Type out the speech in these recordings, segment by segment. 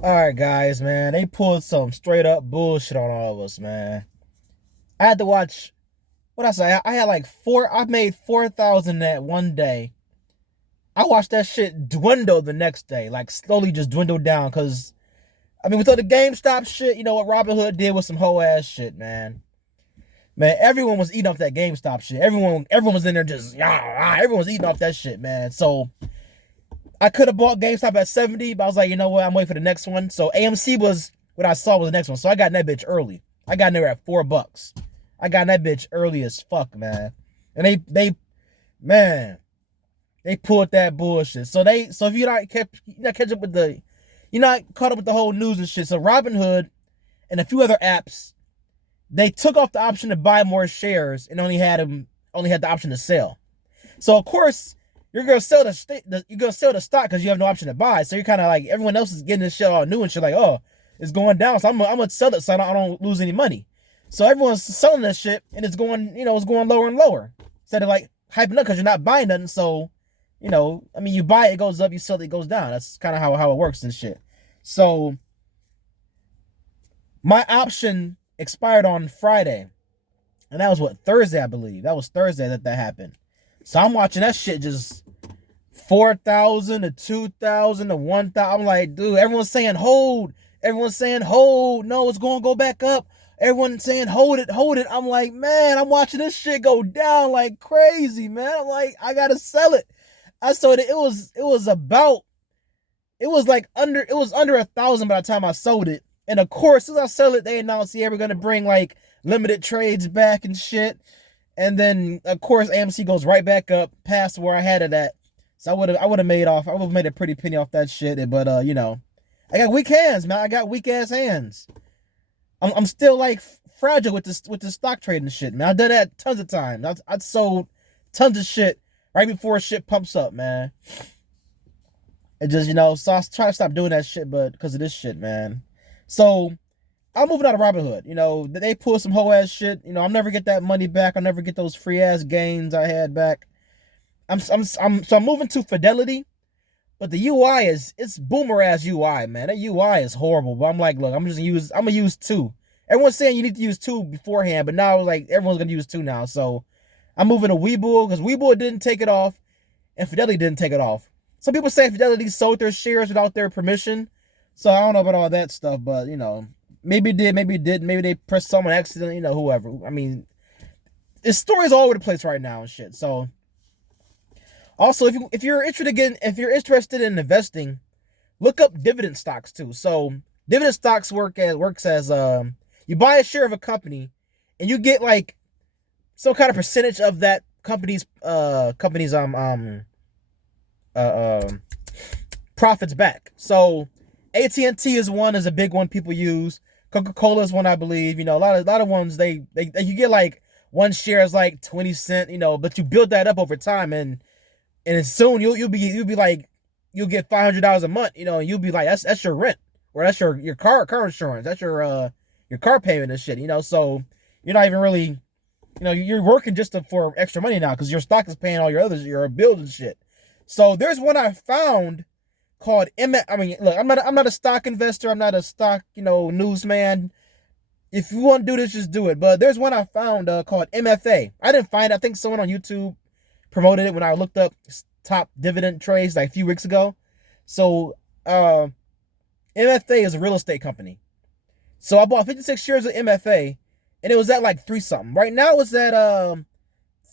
All right, guys, man. They pulled some straight up bullshit on all of us, man. I had to watch what I say. I had like four. I made 4,000 that one day. I watched that shit dwindle the next day, like slowly just dwindle down. Cause I mean, with all the GameStop shit, you know what Robinhood did was some whole ass shit, man. Man, everyone was eating off that GameStop shit. Everyone was in there just everyone was eating off that shit, man. So I could have bought GameStop at 70, but I was like, you know what? I'm waiting for the next one. So AMC was what I saw was the next one. So I got in that bitch early. I got in there at $4. I got in that bitch early as fuck, man. And man, they pulled that bullshit. So if you're not catch up with you're not caught up with the whole news and shit. So Robinhood and a few other apps, they took off the option to buy more shares and only had the option to sell. So of course you're gonna sell you're gonna sell the stock because you have no option to buy. So you're kind of like everyone else is getting this shit all new and shit like, oh, it's going down, so I'm gonna sell it so I don't lose any money. So everyone's selling this shit and it's going lower and lower instead of like hyping up because you're not buying nothing. So I mean, you buy it, it goes up, you sell it, it goes down. That's kind of how it works and shit. So my option expired on Friday, and that was what, Thursday, I believe. That was Thursday that happened. So I'm watching that shit just 4,000 to 2,000 to 1,000. I'm like, dude, everyone's saying hold. Everyone's saying hold. No, it's going to go back up. Everyone's saying hold it, hold it. I'm like, man, I'm watching this shit go down like crazy, man. I'm like, I got to sell it. I sold it. It was under 1,000 by the time I sold it. And of course, as I sell it, they announced, yeah, we're going to bring like limited trades back and shit. And then of course AMC goes right back up past where I had it at. So I would have made a pretty penny off that shit. But I got weak hands, man. I got weak ass hands. I'm still like fragile with this stock trading shit, man. I done that tons of times. I sold tons of shit right before shit pumps up, man. It just so I try to stop doing that shit, but because of this shit, man. So I'm moving out of Robinhood. They pull some whole ass shit. I'll never get that money back. I'll never get those free ass gains I had back. I'm moving to Fidelity, but the UI it's boomer ass UI, man. That UI is horrible. But I'm like, look, I'm gonna use two. Everyone's saying you need to use two beforehand, but now like everyone's gonna use two now. So I'm moving to Webull because Webull didn't take it off, and Fidelity didn't take it off. Some people say Fidelity sold their shares without their permission. So I don't know about all that stuff, but maybe it did, maybe it didn't. Maybe they pressed someone accident, whoever. I mean, this story's all over the place right now and shit. So also, if you're interested in investing, look up dividend stocks too. So dividend stocks works as you buy a share of a company, and you get like some kind of percentage of that company's uh, um profits back. So AT&T is a big one people use. Coca-Cola is one, I believe. A lot of ones they you get like one share is like 20 cent, but you build that up over time, and soon you'll be like, you'll get $500 a month, and you'll be like, that's your rent, or that's your car insurance, that's your car payment and shit, so you're not even really, you're working just for extra money now because your stock is paying all your bills and shit. So there's one I found called I mean, look, I'm not a stock investor, I'm not a stock, newsman. If you want to do this, just do it. But there's one I found called MFA. I didn't find it. I think someone on YouTube promoted it when I looked up top dividend trades like a few weeks ago. So MFA is a real estate company. So I bought 56 shares of MFA, and it was at like three something. Right now it's at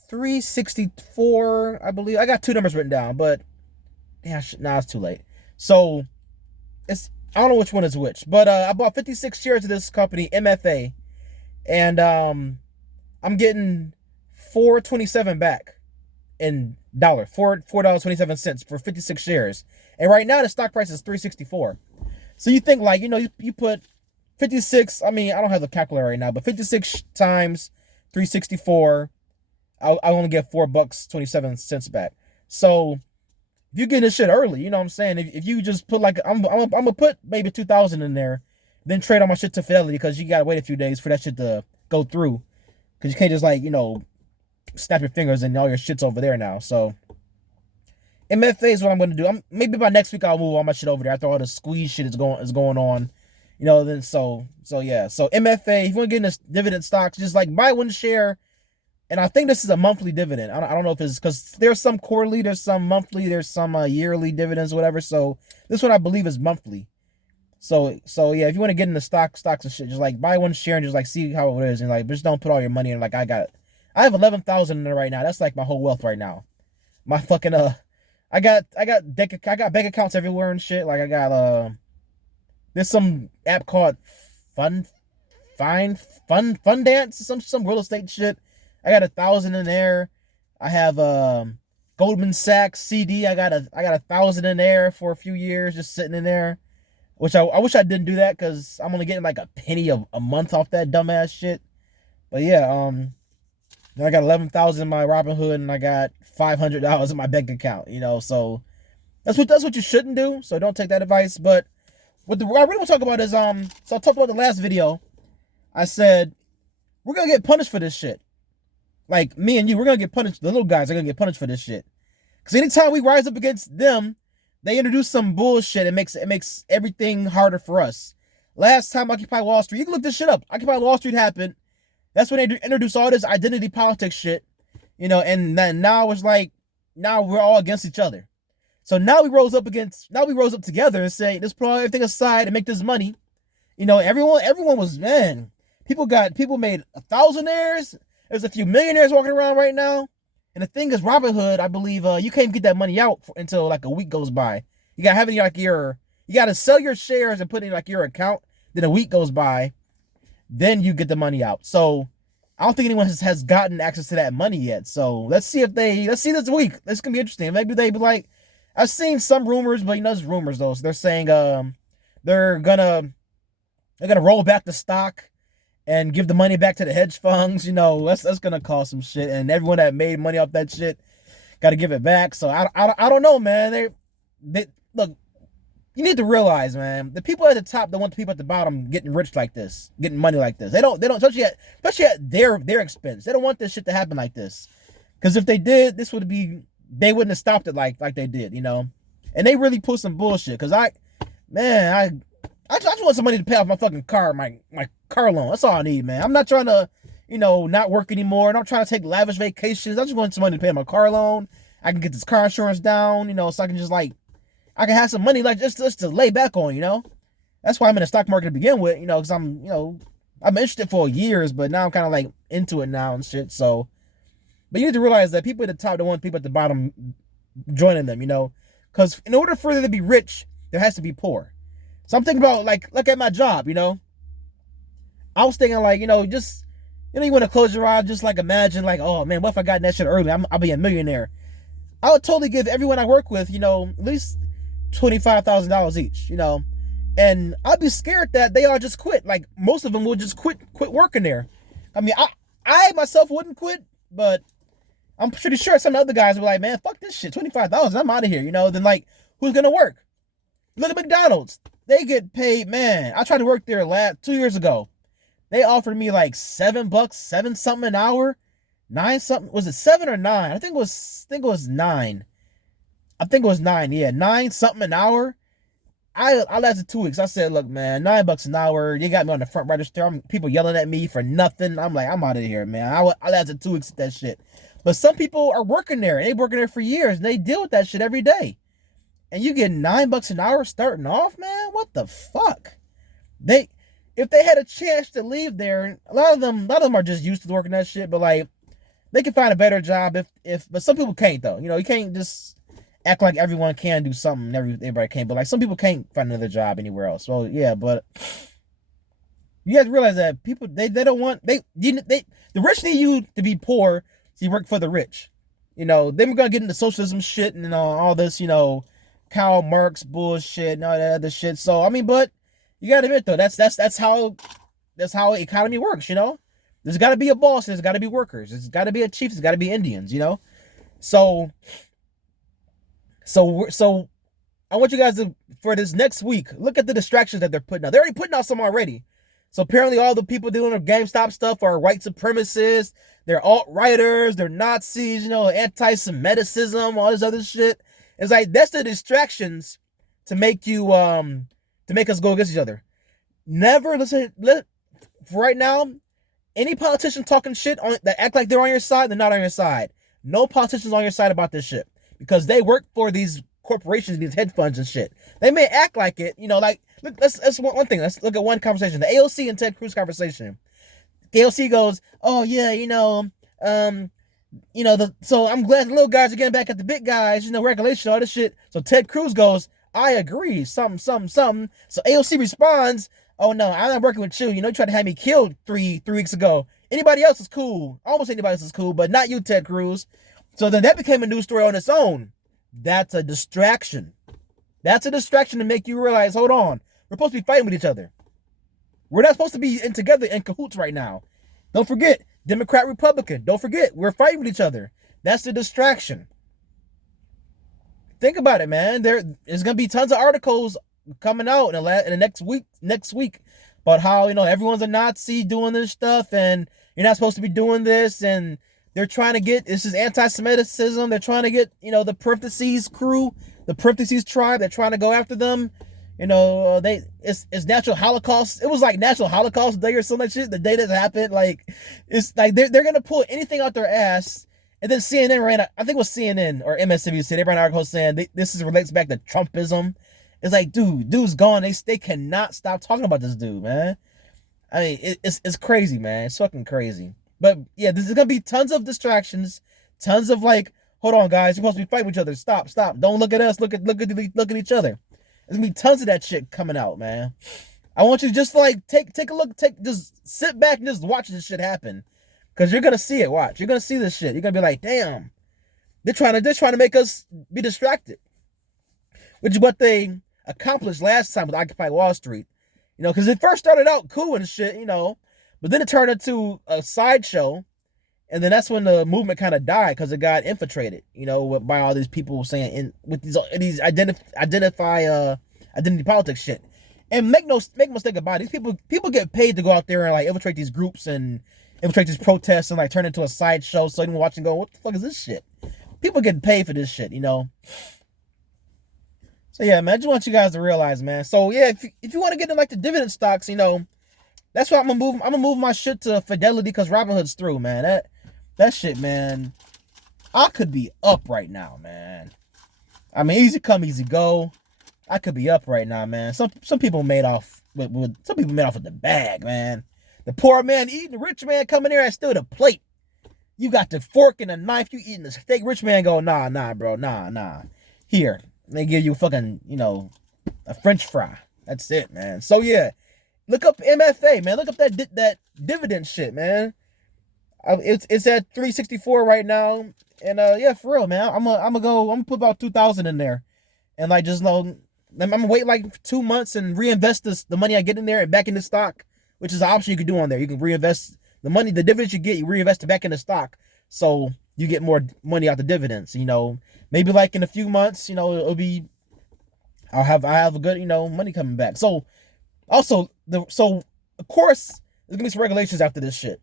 364, I believe. I got two numbers written down, but yeah, nah, it's too late. So I don't know which one is which, but I bought 56 shares of this company, MFA, and I'm getting 427 back in $4.27 for 56 shares. And right now the stock price is 364. So you think like, you put 56, I mean, I don't have the calculator right now, but 56 times 364, I only get $4.27 back. So if you get this shit early, you know what I'm saying? If you just put like, I'm gonna put maybe 2,000 in there, then trade on my shit to Fidelity because you gotta wait a few days for that shit to go through. Because you can't just like, snap your fingers and all your shit's over there now. So MFA is what I'm gonna do. Maybe by next week I'll move all my shit over there after all the squeeze shit is going on. Then so yeah. So MFA, if you want to get into dividend stocks, just like buy one share. And I think this is a monthly dividend. I don't know if it's because there's some quarterly, there's some monthly, there's some yearly dividends, whatever. So this one I believe is monthly. So yeah, if you want to get into stocks and shit, just like buy one share and just like see how it is, and like just don't put all your money in. Like I have 11,000 in there right now. That's like my whole wealth right now. My fucking I got bank accounts everywhere and shit. Like I got there's some app called Fun Fun Dance, some real estate shit. I got 1,000 in there. I have Goldman Sachs CD. I got 1,000 in there for a few years, just sitting in there. Which I wish I didn't do that because I'm only getting like a penny a month off that dumbass shit. But yeah, then I got 11,000 in my Robinhood and I got $500 in my bank account. So that's what you shouldn't do. So don't take that advice. But what I really want to talk about is so I talked about the last video. I said we're gonna get punished for this shit. Like me and you, we're gonna get punished. The little guys are gonna get punished for this shit. Because anytime we rise up against them, they introduce some bullshit. It makes everything harder for us. Last time Occupy Wall Street, you can look this shit up. Occupy Wall Street happened. That's when they introduced all this identity politics shit. And then now it's like, now we're all against each other. So now we rose up together and say, let's put everything aside and make this money. Everyone was, man, people made thousandaires. There's a few millionaires walking around right now. And the thing is, Robinhood, I believe, you can't get that money out until like a week goes by. You gotta have it in you gotta sell your shares and put it in like your account. Then a week goes by, then you get the money out. So I don't think anyone has gotten access to that money yet. So let's see this week. This can be interesting. Maybe they be like, I've seen some rumors, but it's rumors though. So they're saying they're gonna roll back the stock and give the money back to the hedge funds. That's gonna cause some shit, and everyone that made money off that shit got to give it back. So I don't know, man. They look. You need to realize, man, the people at the top don't want the people at the bottom getting rich like this, getting money like this. They don't, especially at their expense. They don't want this shit to happen like this. Because if they did, they wouldn't have stopped it like they did, And they really put some bullshit. Because I just want some money to pay off my fucking car, my car loan. That's all I need, man. I'm not trying to, not work anymore. I'm not trying to take lavish vacations. I just want some money to pay my car loan. I can get this car insurance down, so I can just I can have some money just to lay back on, That's why I'm in the stock market to begin with, because I'm interested for years, but now I'm kind of like into it now and shit. So, but you need to realize that people at the top don't want people at the bottom joining them, because in order for them to be rich, there has to be poor. So I'm thinking about look at my job, I was thinking just, you want to close your eyes, just imagine oh man, what if I got that shit early? I'll be a millionaire. I would totally give everyone I work with, at least $25,000 each, and I'd be scared that they all just quit. Like most of them will just quit working there. I mean, I myself wouldn't quit, but I'm pretty sure some other guys were like, man, fuck this shit, 25,000, I'm out of here, Then who's gonna work? Look at McDonald's. They get paid, man. I tried to work there 2 years ago. They offered me $7, 7 something an hour, 9 something. Was it 7 or 9? I think it was 9. I think it was 9. Yeah, 9 something an hour. I lasted 2 weeks. I said, look, man, $9 an hour. You got me on the front register. People yelling at me for nothing. I'm like, I'm out of here, man. I lasted 2 weeks at that shit. But some people are working there, and they working there for years, and they deal with that shit every day. And you get $9 an hour starting off, man. What the fuck? If they had a chance to leave there, a lot of them are just used to working that shit. But they can find a better job but some people can't though. You can't just act like everyone can do something. Everybody can, but some people can't find another job anywhere else. Well, yeah, but you have to realize that people they don't want the rich need you to be poor so you work for the rich. Then we're gonna get into socialism shit and all this, Karl Marx bullshit and all that other shit. So I mean, but you gotta admit though, that's how economy works, There's gotta be a boss, there's gotta be workers, there's gotta be a chief, there's gotta be Indians, So I want you guys to, for this next week, look at the distractions that they're putting out. They're already putting out some already. So apparently all the people doing the GameStop stuff are white supremacists, they're alt-righters, they're Nazis, anti-Semitism, all this other shit. It's like that's the distractions to make you to make us go against each other. Never listen. For right now, any politician talking shit on that act like they're on your side, they're not on your side. No politicians on your side about this shit because they work for these corporations, these hedge funds and shit. They may act like it, like look. Let's one thing. Let's look at one conversation. The AOC and Ted Cruz conversation. The AOC goes, "Oh yeah, so I'm glad the little guys are getting back at the big guys. Regulation, all this shit." So Ted Cruz goes, "I agree, something. So AOC responds, "Oh no, I'm not working with you. You tried to have me killed three weeks ago. Anybody else is cool. Almost anybody else is cool, but not you, Ted Cruz." So then that became a news story on its own. That's a distraction. That's a distraction to make you realize, hold on, we're supposed to be fighting with each other. We're not supposed to be in together in cahoots right now. Don't forget, Democrat, Republican. Don't forget, we're fighting with each other. That's the distraction. Think about it, man. There's gonna be tons of articles coming out in the next week about how everyone's a Nazi doing this stuff, and you're not supposed to be doing this, and they're trying to get this is anti-Semitism. They're trying to get the parentheses crew, the parentheses tribe. They're trying to go after them. It's natural Holocaust. It was like National Holocaust Day or something like shit. The day that happened, like it's like they're gonna pull anything out their ass. And then CNN I think it was CNN or MSNBC. They ran an article saying this relates back to Trumpism. It's like, dude's gone. They cannot stop talking about this dude, man. I mean, it's crazy, man. It's fucking crazy. But yeah, there's gonna be tons of distractions, tons of like, hold on, guys, you're supposed to be fighting with each other. Stop. Don't look at us. Look at each other. There's gonna be tons of that shit coming out, man. I want you to just like take a look, just sit back and just watch this shit happen. Cause you're gonna see it. Watch. You're gonna see this shit. You're gonna be like, damn. They're trying to make us be distracted. Which is what they accomplished last time with Occupy Wall Street. Because it first started out cool and shit, but then it turned into a sideshow. And then that's when the movement kind of died because it got infiltrated, by all these people saying with these identity politics shit. And make no mistake about it, these people get paid to go out there and like infiltrate these groups and infiltrate these protests and like turn it into a sideshow. So anyone watching go, what the fuck is this shit? People get paid for this shit, So yeah, man, I just want you guys to realize, man. So yeah, if you want to get in like the dividend stocks, that's why I'm gonna move my shit to Fidelity because Robinhood's through, man. That shit, man. I could be up right now, man. I mean, easy come, easy go. I could be up right now, man. Some people made off with the bag, man. The poor man eating, the rich man coming there and still the plate. You got the fork and the knife, you eating the steak. Rich man go, nah, bro, nah. Here, they give you fucking, a French fry. That's it, man. So yeah, look up MFA, man. Look up that dividend shit, man. It's at 364 right now, and yeah, for real, man. I'm gonna put about 2,000 in there, and like just I'm gonna wait like 2 months and reinvest the money I get in there and back in the stock, which is an option you can do on there. You can reinvest the money, the dividends you get, you reinvest it back in the stock, so you get more money out the dividends. Maybe like in a few months, it'll be I have a good money coming back. So also of course there's gonna be some regulations after this shit.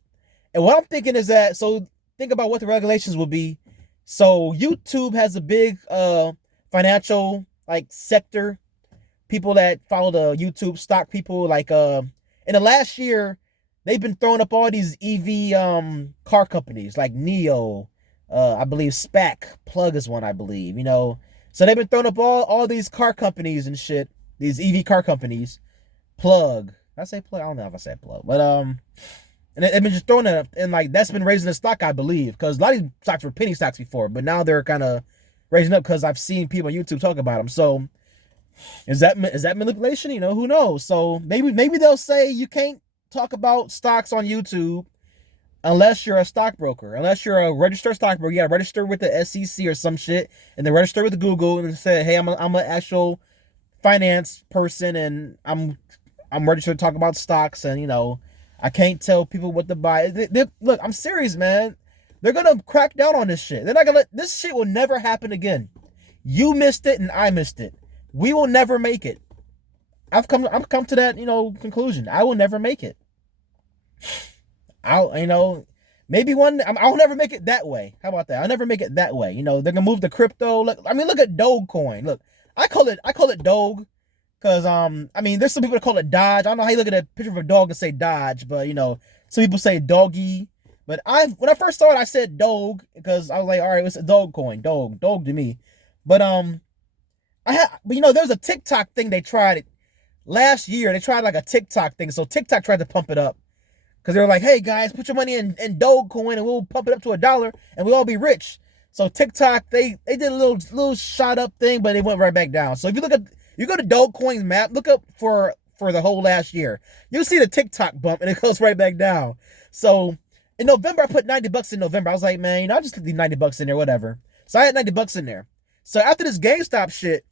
And what I'm thinking is that, so think about what the regulations will be. So YouTube has a big financial like sector. People that follow the YouTube stock people, like in the last year, they've been throwing up all these EV car companies like Neo, I believe SPAC, Plug is one, I believe, So they've been throwing up all these car companies and shit, these EV car companies. Plug. I say Plug? I don't know if I said Plug, but and they've been just throwing it up, and like that's been raising the stock, I believe, because a lot of these stocks were penny stocks before, but now they're kind of raising up because I've seen people on YouTube talk about them. So is that manipulation? Who knows? So maybe they'll say you can't talk about stocks on YouTube unless you're a stockbroker, unless you're a registered stockbroker. You got to register with the SEC or some shit, and then register with Google and say, hey, I'm an actual finance person, and I'm registered to talk about stocks, and I can't tell people what to buy. Look, I'm serious, man. They're gonna crack down on this shit. They're not gonna this shit will never happen again. You missed it and I missed it. We will never make it. I've come to that, conclusion. I will never make it. Maybe I'll never make it that way. How about that? I'll never make it that way. You know, they're gonna move the crypto. Look, I mean, look at Dogecoin. Look, I call it Doge because I mean, there's some people that call it Dodge. I don't know how you look at a picture of a dog and say Dodge, but you know, some people say Doggy. But when I first saw it, I said Doge because I was like, all right, it's a Dogecoin, Doge to me. But but you know, there's a TikTok thing they tried it last year. They tried like a TikTok thing, so TikTok tried to pump it up. Because they were like, hey guys, put your money in Dogecoin and we'll pump it up to $1 and we'll all be rich. So TikTok, they did a little shot up thing, but it went right back down. So if you go to Dogecoin's map, look up for the whole last year. You'll see the TikTok bump and it goes right back down. So in November, I put $90 in November. I was like, man, you know, I'll just leave $90 in there, whatever. So I had $90 in there. So after this GameStop shit,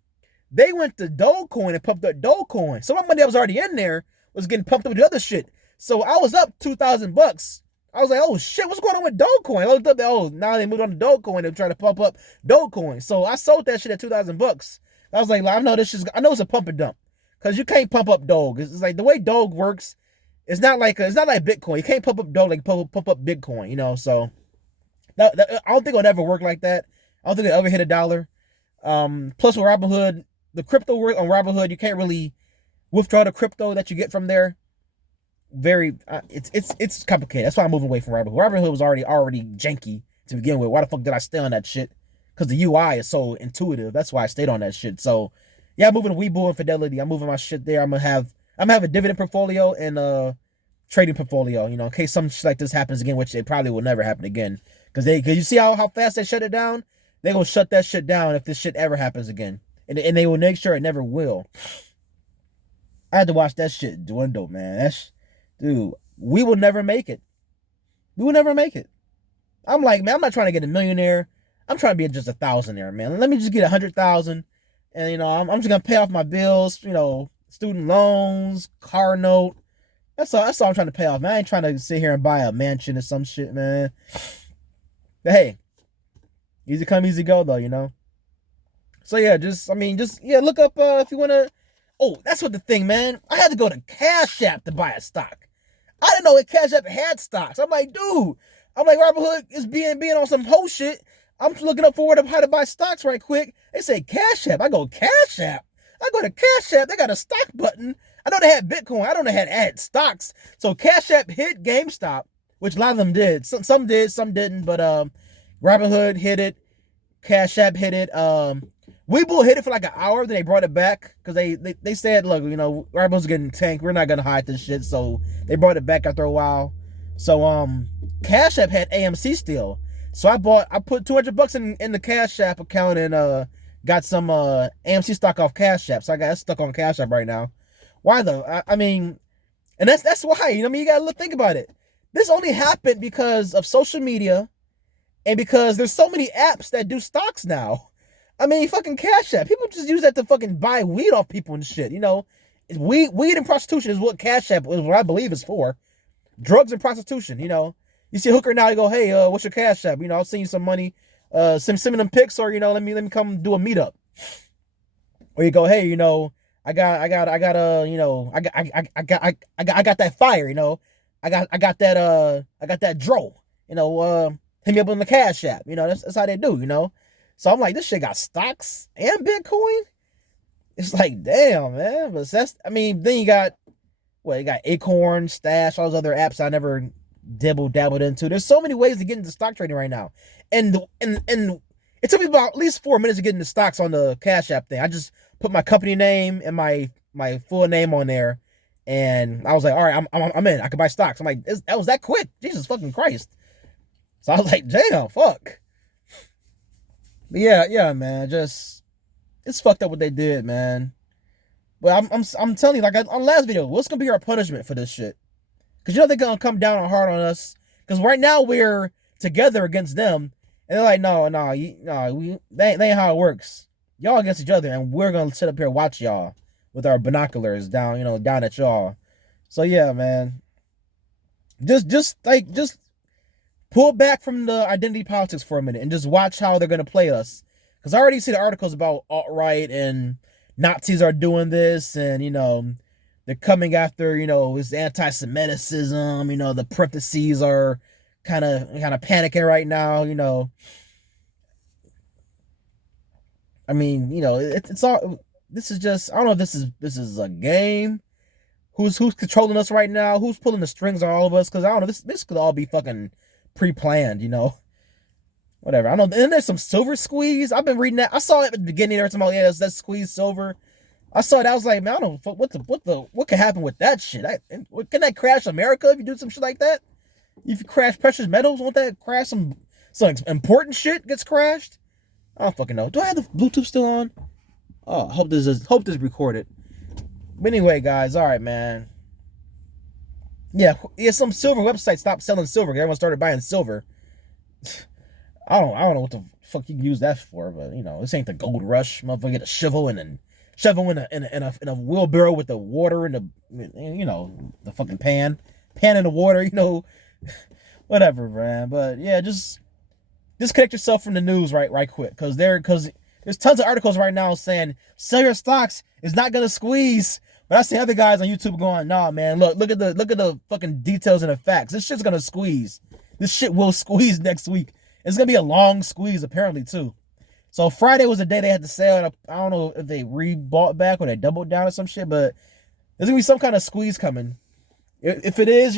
they went to Dogecoin and pumped up Dogecoin. So my money that was already in there was getting pumped up with the other shit. So I was up $2,000. I was like, oh shit, what's going on with Dogecoin? I looked up, now they moved on to Dogecoin and try to pump up Dogecoin. So I sold that shit at $2,000. I was like, I know it's a pump and dump. Cause you can't pump up Doge. It's like the way Doge works, it's not like Bitcoin. You can't pump up Doge like pump up Bitcoin, you know. So I don't think it'll ever work like that. I don't think it'll ever hit $1. Plus with Robinhood, the crypto work on Robinhood, you can't really withdraw the crypto that you get from there. It's complicated. That's why I'm moving away from Robinhood. Robinhood was already janky to begin with. Why the fuck did I stay on that shit? Because the UI is so intuitive. That's why I stayed on that shit. So yeah, I'm moving to Webull and Fidelity. I'm moving my shit there. I'm gonna have a dividend portfolio and a trading portfolio. You know, in case something like this happens again, which it probably will never happen again. Because you see how fast they shut it down. They're gonna shut that shit down if this shit ever happens again, and they will make sure it never will. I had to watch that shit dwindle, man. Dude, we will never make it. We will never make it. I'm like, man, I'm not trying to get a millionaire. I'm trying to be just a thousandaire, man. Let me just get 100,000, and you know, I'm just gonna pay off my bills. You know, student loans, car note. That's all I'm trying to pay off, man. I ain't trying to sit here and buy a mansion or some shit, man. But hey, easy come, easy go, though, you know. So yeah, look up if you wanna. Oh, that's what the thing, man. I had to go to Cash App to buy a stock. I didn't know Cash App had stocks. I'm like, dude. I'm like, Robinhood is being on some whole shit. I'm looking up for how to buy stocks right quick. They say Cash App. I go, Cash App. I go to Cash App. They got a stock button. I know they had Bitcoin. I don't know they had stocks. So Cash App hit GameStop, which a lot of them did. Some did, some didn't. But Robinhood hit it. Cash App hit it. Webull hit it for like an hour, then they brought it back because they said, look, you know, Robinhood's getting tanked. We're not gonna hide this shit, so they brought it back after a while. So Cash App had AMC still, so I put $200 in the Cash App account and got some AMC stock off Cash App. So I got stuck on Cash App right now. Why though? I mean, and that's why. You know, I mean, you gotta think about it. This only happened because of social media, and because there's so many apps that do stocks now. I mean, fucking Cash App. People just use that to fucking buy weed off people and shit. You know, weed and prostitution is what Cash App is, what I believe is for. Drugs and prostitution. You know, you see a hooker now, you go, hey, what's your Cash App? You know, I'll send you some money. Send me them pics, or you know, let me come do a meetup. Or you go, hey, you know, I got that fire. You know, I got that dro. You know, hit me up on the Cash App. You know, that's how they do. You know. So I'm like, this shit got stocks and Bitcoin? It's like, damn, man. But then you got Acorn, Stash, all those other apps I never dabbled into. There's so many ways to get into stock trading right now. And it took me about at least 4 minutes to get into stocks on the Cash App thing. I just put my company name and my full name on there. And I was like, all right, I'm in. I can buy stocks. I'm like, that was that quick. Jesus fucking Christ. So I was like, damn, fuck. But yeah, man, it's fucked up what they did, man. But I'm telling you, like on last video, what's gonna be our punishment for this shit? Cause you know they're gonna come down hard on us. Cause right now we're together against them, and they're like, that ain't how it works. Y'all against each other, and we're gonna sit up here and watch y'all with our binoculars down at y'all. So yeah, man, just pull back from the identity politics for a minute and just watch how they're going to play us. Because I already see the articles about alt-right and Nazis are doing this, and, you know, they're coming after, you know, it's anti-Semitism, you know, the parentheses are kind of panicking right now. I mean, it's all. This is just. I don't know if this is a game. Who's controlling us right now? Who's pulling the strings on all of us? Because I don't know. This could all be fucking pre-planned. Whatever. I don't know. And then there's some silver squeeze. I've been reading that. I saw it at the beginning. Every time, yeah, that's squeeze silver. I saw it. I was like, man, I don't know what could happen with that shit. Can that crash America if you do some shit like that? If you crash precious metals, won't that crash some important shit gets crashed? I don't fucking know. Do I have the Bluetooth still on? Oh, hope this is recorded. But anyway, guys, all right, man. Yeah, some silver website stopped selling silver. Everyone started buying silver. I don't know what the fuck you can use that for, but this ain't the gold rush. Motherfucker get a shovel in a wheelbarrow with the water and the fucking pan in the water. Whatever, man. But yeah, just disconnect yourself from the news right quick, because there's tons of articles right now saying sell your stocks, is not gonna squeeze. But I see other guys on YouTube going, nah, man, look at the fucking details and the facts. This shit's gonna squeeze. This shit will squeeze next week. It's gonna be a long squeeze apparently too. So Friday was the day they had to sell it. I don't know if they rebought back or they doubled down or some shit, but there's gonna be some kind of squeeze coming. If it is,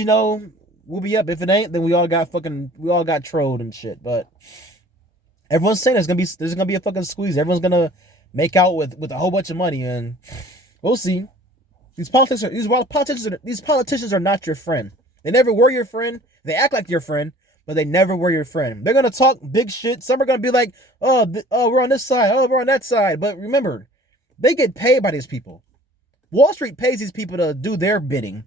we'll be up. If it ain't, then we all got trolled and shit. But everyone's saying there's gonna be a fucking squeeze. Everyone's gonna make out with a whole bunch of money, and we'll see. These politicians are not your friend. They never were your friend. They act like your friend, but they never were your friend. They're gonna talk big shit. Some are gonna be like, oh, we're on this side. Oh, we're on that side. But remember, they get paid by these people. Wall Street pays these people to do their bidding.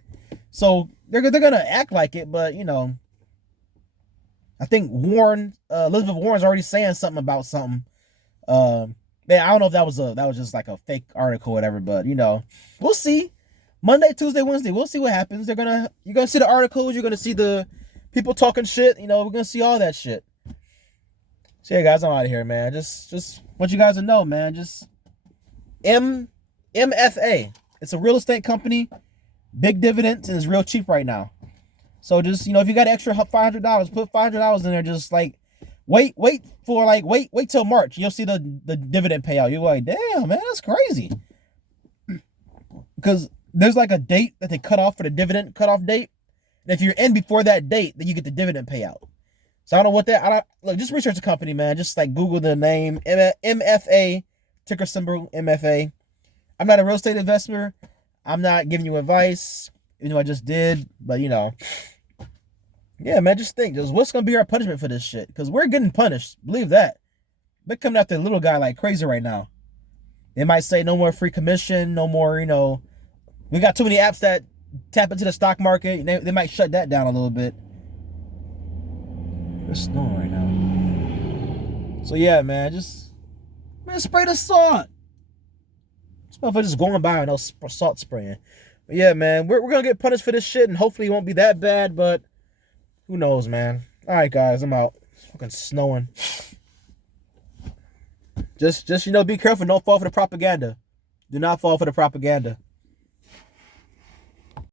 So they're gonna act like it, but I think Elizabeth Warren's already saying something about something. Man, I don't know if that was just like a fake article or whatever, but we'll see. Monday, Tuesday, Wednesday, we'll see what happens. You're gonna see the articles, you're gonna see the people talking shit, we're gonna see all that shit. So yeah, guys, I'm out of here, man. Just want you guys to know, man. Just MFA. It's a real estate company, big dividends, and it's real cheap right now. So just if you got extra $500, put $500 in there. Just like wait till March. You'll see the dividend payout. You're like, damn, man, that's crazy. Because there's like a date that they cut off for the dividend cutoff date. And if you're in before that date, then you get the dividend payout. So I don't know what look, just research the company, man. Just like Google the name MFA, ticker symbol MFA. I'm not a real estate investor. I'm not giving you advice. I just did, but yeah, man, just think, what's gonna be our punishment for this shit? Because we're getting punished. Believe that. They're coming after the little guy like crazy right now. They might say no more free commission, no more, we got too many apps that tap into the stock market. They might shut that down a little bit. It's snowing right now. So yeah, man, spray the salt. This motherfucker just going by and no salt spraying. But yeah, man, we're gonna get punished for this shit, and hopefully it won't be that bad, but who knows, man. All right, guys, I'm out. It's fucking snowing. Just be careful. Don't fall for the propaganda. Do not fall for the propaganda.